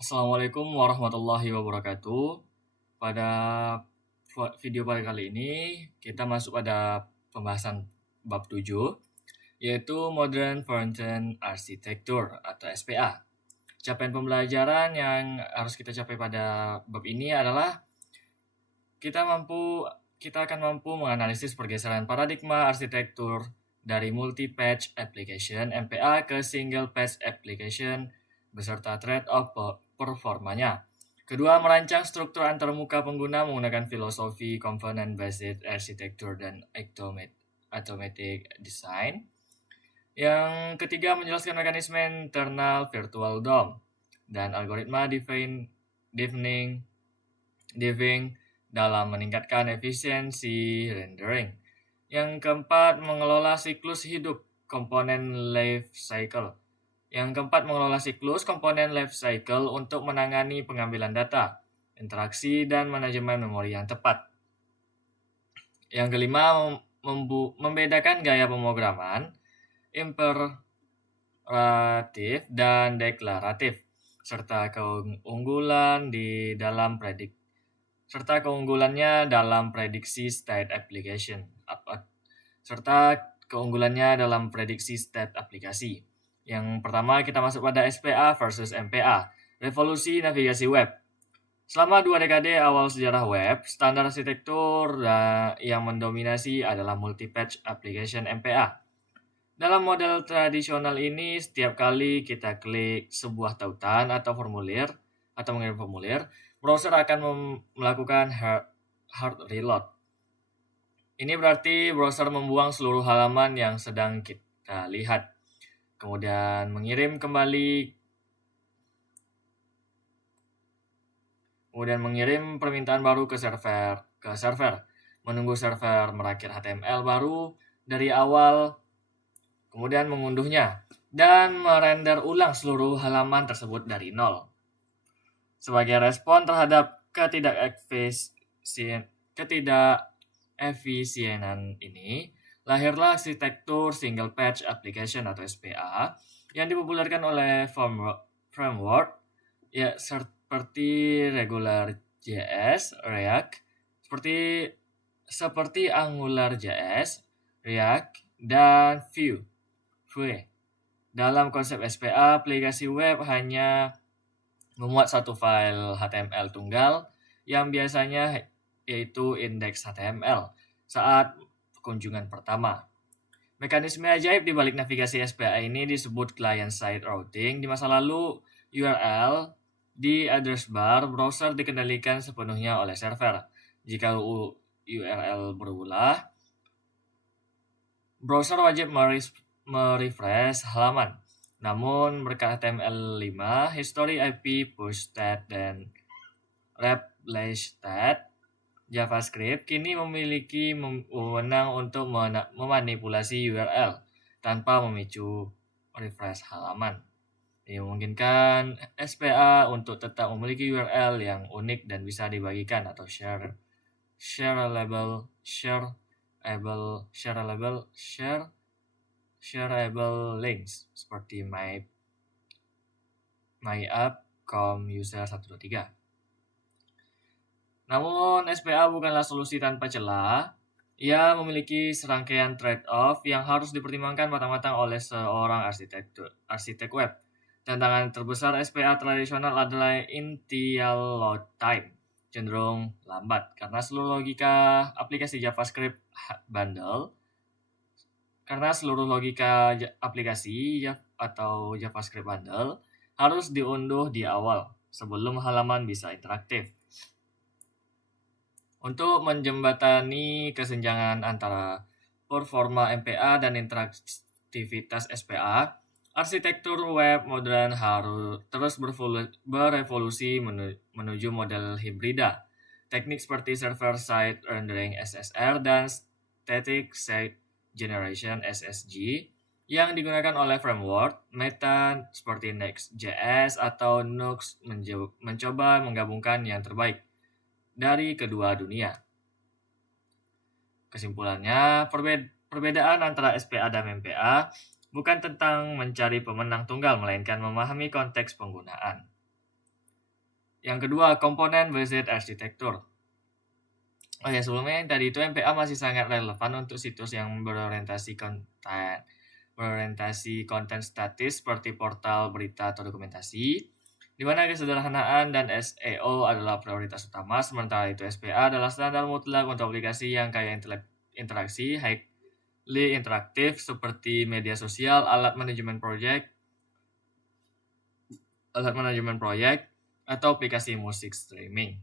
Assalamualaikum warahmatullahi wabarakatuh. Pada video pada kali ini, kita masuk pada pembahasan bab 7, yaitu Modern Front-End Architecture atau SPA. Capaian pembelajaran yang harus kita capai pada bab ini adalah kita akan mampu menganalisis pergeseran paradigma arsitektur dari multi-patch application MPA ke single patch application beserta trade-off performanya. Kedua, merancang struktur antarmuka pengguna menggunakan filosofi component-based architecture dan automatic design. Yang ketiga, menjelaskan mekanisme internal virtual DOM dan algoritma defining dalam meningkatkan efisiensi rendering. Yang keempat, mengelola siklus hidup komponen life cycle. Yang keempat, mengelola siklus komponen life cycle untuk menangani pengambilan data, interaksi, dan manajemen memori yang tepat. Yang kelima, membedakan gaya pemrograman, imperatif, dan deklaratif, serta keunggulannya dalam prediksi state aplikasi. Yang pertama, kita masuk pada SPA versus MPA, revolusi navigasi web. Selama 2 dekade awal sejarah web, standar arsitektur yang mendominasi adalah multi-patch application MPA. Dalam model tradisional ini, setiap kali kita klik sebuah tautan atau mengirim formulir, browser akan melakukan hard reload. Ini berarti browser membuang seluruh halaman yang sedang kita lihat, kemudian mengirim permintaan baru ke server, menunggu server merakit HTML baru dari awal, kemudian mengunduhnya, dan merender ulang seluruh halaman tersebut dari nol. Sebagai respon terhadap ketidakefisienan ini, lahirlah arsitektur single patch application atau SPA yang dipopulerkan oleh framework ya seperti AngularJS, React, seperti AngularJS, React, dan Vue. Dalam konsep SPA, aplikasi web hanya memuat satu file HTML tunggal yang biasanya yaitu indeks HTML saat kunjungan pertama. Mekanisme ajaib di balik navigasi SPA ini disebut client-side routing. Di masa lalu, URL di address bar browser dikendalikan sepenuhnya oleh server. Jika URL berulah, browser wajib merefresh halaman. Namun berkat HTML5, history IP push stat dan replace stat, JavaScript kini memiliki wewenang untuk memanipulasi URL tanpa memicu refresh halaman. Ini memungkinkan SPA untuk tetap memiliki URL yang unik dan bisa dibagikan atau shareable links seperti myapp.com/user123. Namun SPA bukanlah solusi tanpa celah. Ia memiliki serangkaian trade-off yang harus dipertimbangkan matang-matang oleh seorang arsitek web. Tantangan terbesar SPA tradisional adalah initial load time, cenderung lambat karena seluruh logika aplikasi JavaScript bundle harus diunduh di awal sebelum halaman bisa interaktif. Untuk menjembatani kesenjangan antara performa MPA dan interaktivitas SPA, arsitektur web modern harus terus berevolusi menuju model hibrida. Teknik seperti server-side rendering SSR dan static site generation SSG yang digunakan oleh framework meta seperti Next.js atau Nux mencoba menggabungkan yang terbaik dari kedua dunia. Kesimpulannya, perbedaan antara SPA dan MPA bukan tentang mencari pemenang tunggal, melainkan memahami konteks penggunaan. Yang kedua, komponen based arsitektur. Oh ya, sebelumnya yang tadi itu MPA masih sangat relevan untuk situs yang berorientasi konten statis seperti portal berita atau dokumentasi, di mana kesederhanaan dan SEO adalah prioritas utama, sementara itu SPA adalah standar mutlak untuk aplikasi yang kaya interaksi, highly interaktif seperti media sosial, alat manajemen proyek, atau aplikasi musik streaming.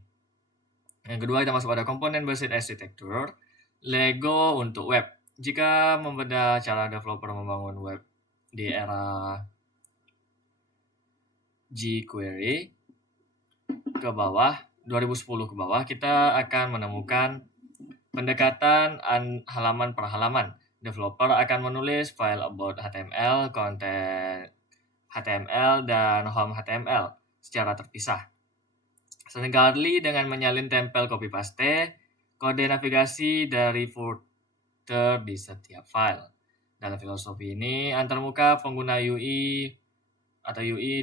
Yang kedua, kita masuk pada komponen based arsitektur, Lego untuk web. Jika membedah cara developer membangun web di era jQuery ke bawah, 2010 ke bawah, kita akan menemukan pendekatan halaman per halaman. Developer akan menulis file about HTML, konten HTML, dan home HTML secara terpisah. Seringkali dengan menyalin tempel copy paste kode navigasi dari footer di setiap file. Dalam filosofi ini, antarmuka pengguna UI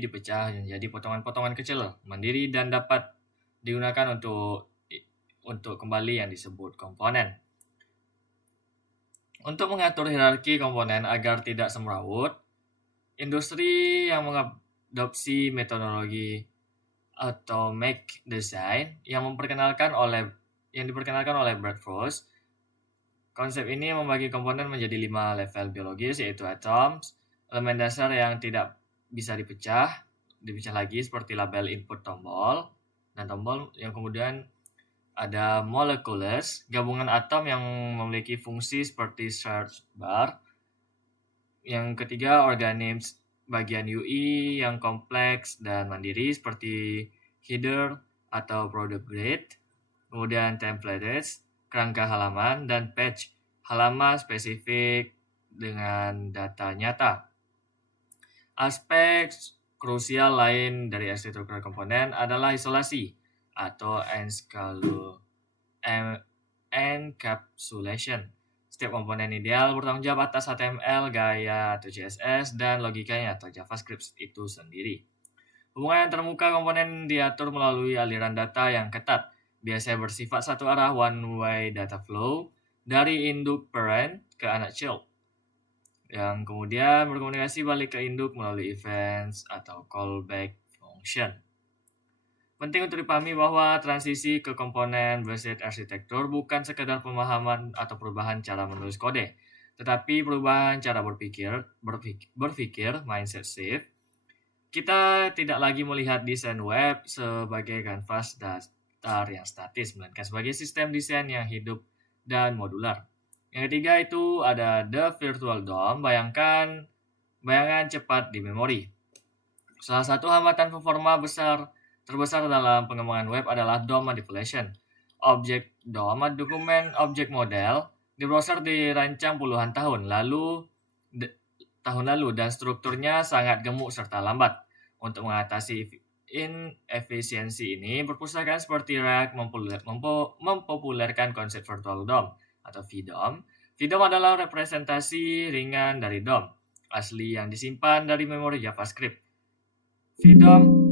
dipecah menjadi potongan-potongan kecil, mandiri, dan dapat digunakan untuk kembali yang disebut komponen. Untuk mengatur hierarki komponen agar tidak semrawut, industri yang mengadopsi metodologi Atomic Design yang diperkenalkan oleh Brad Frost. Konsep ini membagi komponen menjadi 5 level biologis, yaitu atoms, elemen dasar yang tidak bisa dipecah lagi seperti label input tombol, yang kemudian ada molecules, gabungan atom yang memiliki fungsi seperti search bar. Yang ketiga, organisms, bagian UI yang kompleks dan mandiri seperti header atau product grid, kemudian templates, kerangka halaman, dan page, halaman spesifik dengan data nyata. Aspek krusial lain dari arsitektur komponen adalah isolasi atau encapsulation. Setiap komponen ideal bertanggung jawab atas HTML, gaya atau CSS, dan logikanya atau JavaScript itu sendiri. Hubungan antarmuka komponen diatur melalui aliran data yang ketat, biasanya bersifat satu arah one-way data flow dari induk parent ke anak child, yang kemudian berkomunikasi balik ke induk melalui events atau callback function. Penting untuk dipahami bahwa transisi ke komponen based arsitektur bukan sekedar pemahaman atau perubahan cara menulis kode, tetapi perubahan cara berpikir mindset shift. Kita tidak lagi melihat desain web sebagai kanvas dasar yang statis, melainkan sebagai sistem desain yang hidup dan modular. Yang ketiga itu ada the virtual DOM, bayangan cepat di memori. Salah satu hambatan performa terbesar dalam pengembangan web adalah DOM manipulation. Objek DOM, dokumen objek model, di browser dirancang puluhan tahun lalu dan strukturnya sangat gemuk serta lambat. Untuk mengatasi inefisiensi ini, perpustakaan seperti React mempopulerkan konsep virtual DOM atau VDOM. VDOM adalah representasi ringan dari DOM asli yang disimpan dari memori JavaScript. VDOM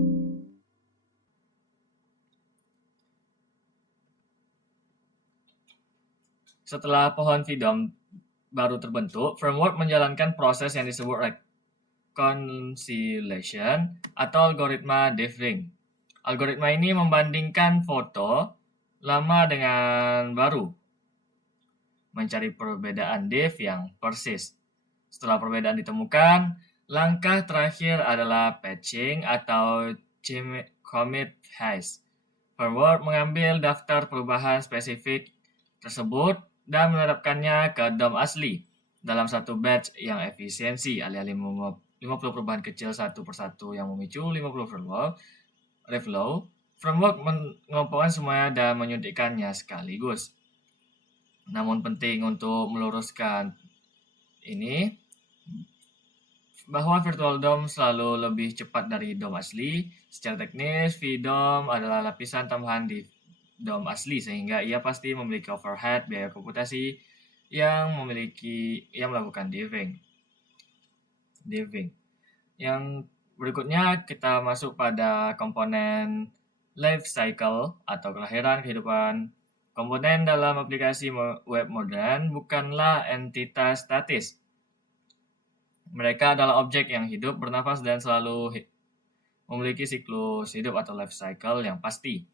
Setelah pohon VDOM baru terbentuk, framework menjalankan proses yang disebut reconciliation atau algoritma diffing. Algoritma ini membandingkan foto lama dengan baru, mencari perbedaan div yang persis. Setelah perbedaan ditemukan, langkah terakhir adalah patching atau commit hash. Framework mengambil daftar perubahan spesifik tersebut dan menerapkannya ke DOM asli dalam satu batch yang efisiensi, alih-alih 50 perubahan kecil satu persatu yang memicu 50 reflow. Framework mengelompokkan semuanya dan menyuntikkannya sekaligus. Namun penting untuk meluruskan ini bahwa virtual DOM selalu lebih cepat dari DOM asli. Secara teknis, VDOM adalah lapisan tambahan di DOM asli, sehingga ia pasti memiliki overhead biaya komputasi yang melakukan diving. Yang berikutnya kita masuk pada komponen life cycle atau kelahiran kehidupan komponen dalam aplikasi web modern bukanlah entitas statis. Mereka adalah objek yang hidup, bernafas, dan selalu memiliki siklus hidup atau life cycle yang pasti.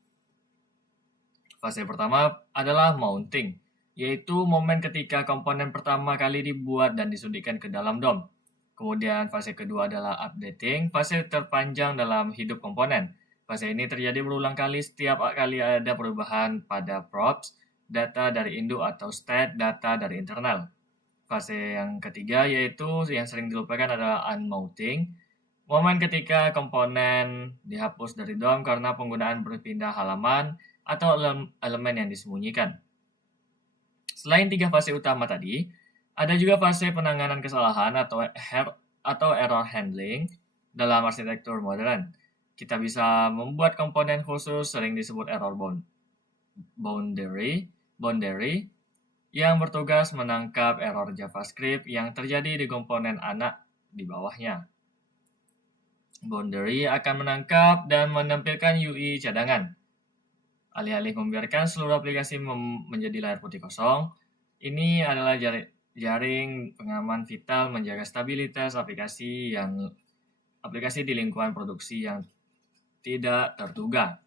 Fase pertama adalah mounting, yaitu momen ketika komponen pertama kali dibuat dan disuntikkan ke dalam DOM. Kemudian fase kedua adalah updating, fase terpanjang dalam hidup komponen. Fase ini terjadi berulang kali setiap kali ada perubahan pada props, data dari induk atau state data dari internal. Fase yang ketiga yaitu yang sering dilupakan adalah unmounting, momen ketika komponen dihapus dari DOM karena penggunaan berpindah halaman atau elemen yang disembunyikan. Selain 3 fase utama tadi, ada juga fase penanganan kesalahan atau error handling dalam arsitektur modern. Kita bisa membuat komponen khusus sering disebut error boundary yang bertugas menangkap error JavaScript yang terjadi di komponen anak di bawahnya. Boundary akan menangkap dan menampilkan UI cadangan. Alih-alih membiarkan seluruh aplikasi menjadi layar putih kosong, ini adalah jaring pengaman vital menjaga stabilitas aplikasi di lingkungan produksi yang tidak terduga.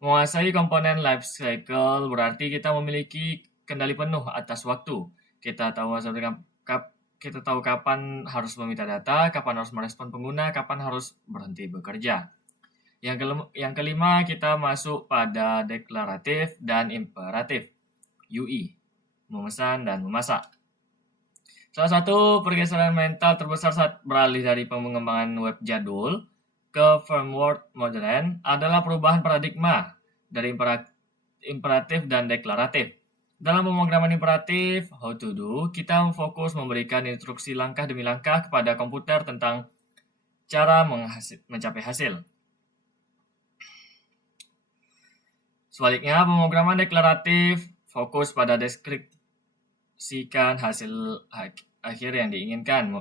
Menguasai komponen life cycle berarti kita memiliki kendali penuh atas waktu. Kita tahu kapan harus meminta data, kapan harus merespon pengguna, kapan harus berhenti bekerja. Yang kelima, kita masuk pada deklaratif dan imperatif, UI, memesan dan memasak. Salah satu pergeseran mental terbesar saat beralih dari pengembangan web jadul ke framework modern adalah perubahan paradigma dari imperatif dan deklaratif. Dalam pemrograman imperatif, how to do, kita fokus memberikan instruksi langkah demi langkah kepada komputer tentang cara mencapai hasil. Sebaliknya, pemrograman deklaratif fokus pada deskripsikan hasil akhir yang diinginkan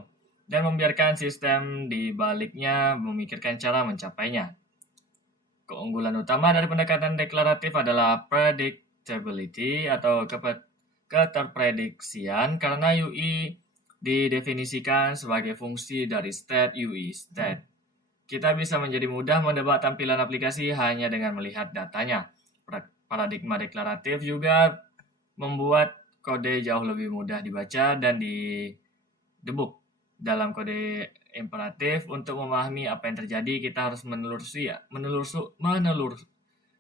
dan membiarkan sistem di baliknya memikirkan cara mencapainya. Keunggulan utama dari pendekatan deklaratif adalah predictability atau keterprediksian karena UI didefinisikan sebagai fungsi dari state UI state. Kita bisa menjadi mudah menebak tampilan aplikasi hanya dengan melihat datanya. Paradigma deklaratif juga membuat kode jauh lebih mudah dibaca dan didebug. Dalam kode imperatif, untuk memahami apa yang terjadi, kita harus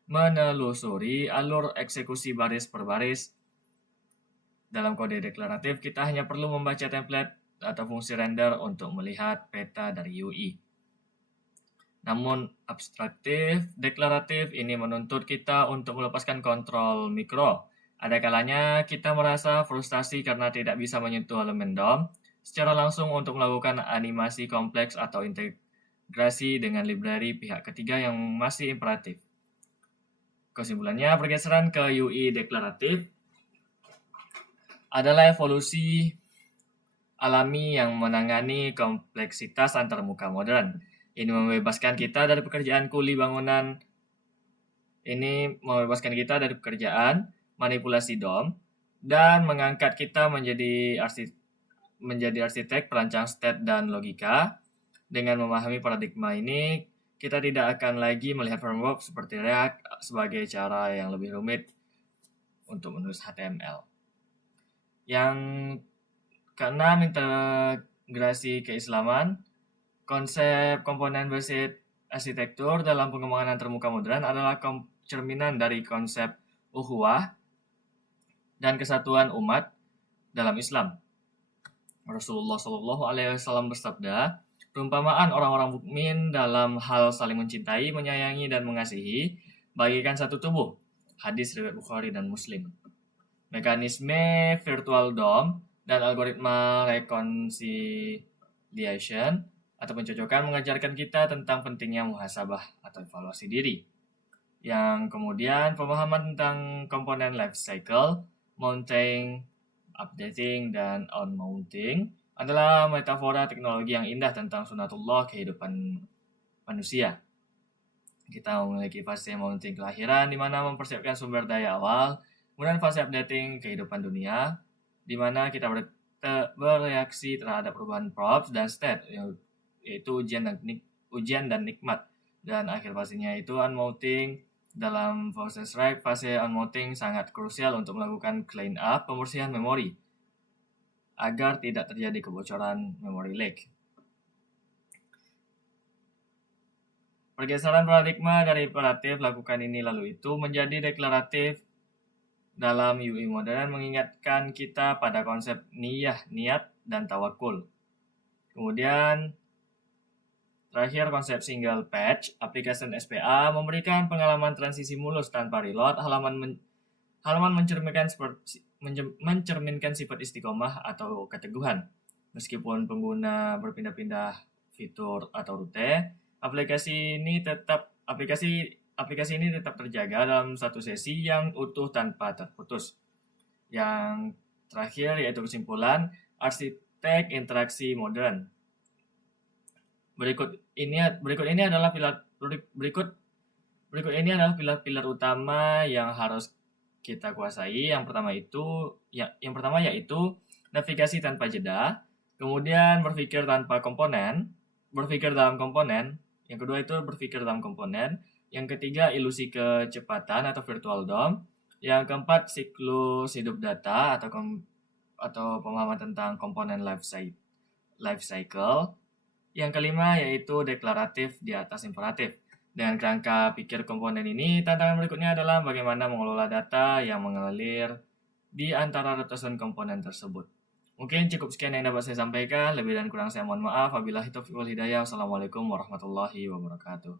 menelusuri alur eksekusi baris per baris. Dalam kode deklaratif, kita hanya perlu membaca template atau fungsi render untuk melihat peta dari UI. Namun deklaratif ini menuntut kita untuk melepaskan kontrol mikro. Ada kalanya kita merasa frustasi karena tidak bisa menyentuh elemen DOM secara langsung untuk melakukan animasi kompleks atau integrasi dengan library pihak ketiga yang masih imperatif. Kesimpulannya, pergeseran ke UI deklaratif adalah evolusi alami yang menangani kompleksitas antarmuka modern. Ini membebaskan kita dari pekerjaan manipulasi DOM, dan mengangkat kita menjadi arsitek perancang state dan logika. Dengan memahami paradigma ini, kita tidak akan lagi melihat framework seperti React sebagai cara yang lebih rumit untuk menulis HTML. Yang keenam, integrasi keislaman. Konsep komponen based arsitektur dalam pengembangan antarmuka modern adalah cerminan dari konsep ukhuwah dan kesatuan umat dalam Islam. Rasulullah SAW bersabda, perumpamaan orang-orang mukmin dalam hal saling mencintai, menyayangi, dan mengasihi bagikan satu tubuh. Hadis riwayat Bukhari dan Muslim. Mekanisme virtual DOM dan algoritma reconciliation atau pencocokan mengajarkan kita tentang pentingnya muhasabah atau evaluasi diri. Yang kemudian pemahaman tentang komponen life cycle, mounting, updating, dan unmounting adalah metafora teknologi yang indah tentang sunatullah kehidupan manusia. Kita memiliki fase mounting kelahiran, di mana mempersiapkan sumber daya awal, kemudian fase updating kehidupan dunia, di mana kita bereaksi terhadap perubahan props dan state, yaitu ujian dan nikmat. Dan akhir fasenya itu unmounting. Dalam proses write, fase unmounting sangat krusial untuk melakukan clean up, pembersihan memori, agar tidak terjadi kebocoran memory leak. Pergeseran paradigma dari imperatif lakukan ini lalu itu menjadi deklaratif dalam UI modern, mengingatkan kita pada konsep niyah, niat, dan tawakul. Kemudian terakhir konsep single patch, application SPA memberikan pengalaman transisi mulus tanpa reload, halaman mencerminkan sifat istiqomah atau keteguhan. Meskipun pengguna berpindah-pindah fitur atau rute, aplikasi ini tetap terjaga dalam satu sesi yang utuh tanpa terputus. Yang terakhir yaitu kesimpulan arsitek interaksi modern. Berikut ini adalah pilar utama yang harus kita kuasai. Yang pertama yaitu navigasi tanpa jeda, kemudian berpikir dalam komponen. Yang kedua itu berpikir dalam komponen. Yang ketiga ilusi kecepatan atau virtual DOM. Yang keempat siklus hidup data atau pemahaman tentang komponen life cycle. Yang kelima yaitu deklaratif di atas imperatif. Dengan kerangka pikir komponen ini, tantangan berikutnya adalah bagaimana mengelola data yang mengalir di antara ratusan komponen tersebut. Mungkin cukup sekian yang dapat saya sampaikan. Lebih dan kurang saya mohon maaf. Wabillahi taufiq wal hidayah. Wassalamualaikum warahmatullahi wabarakatuh.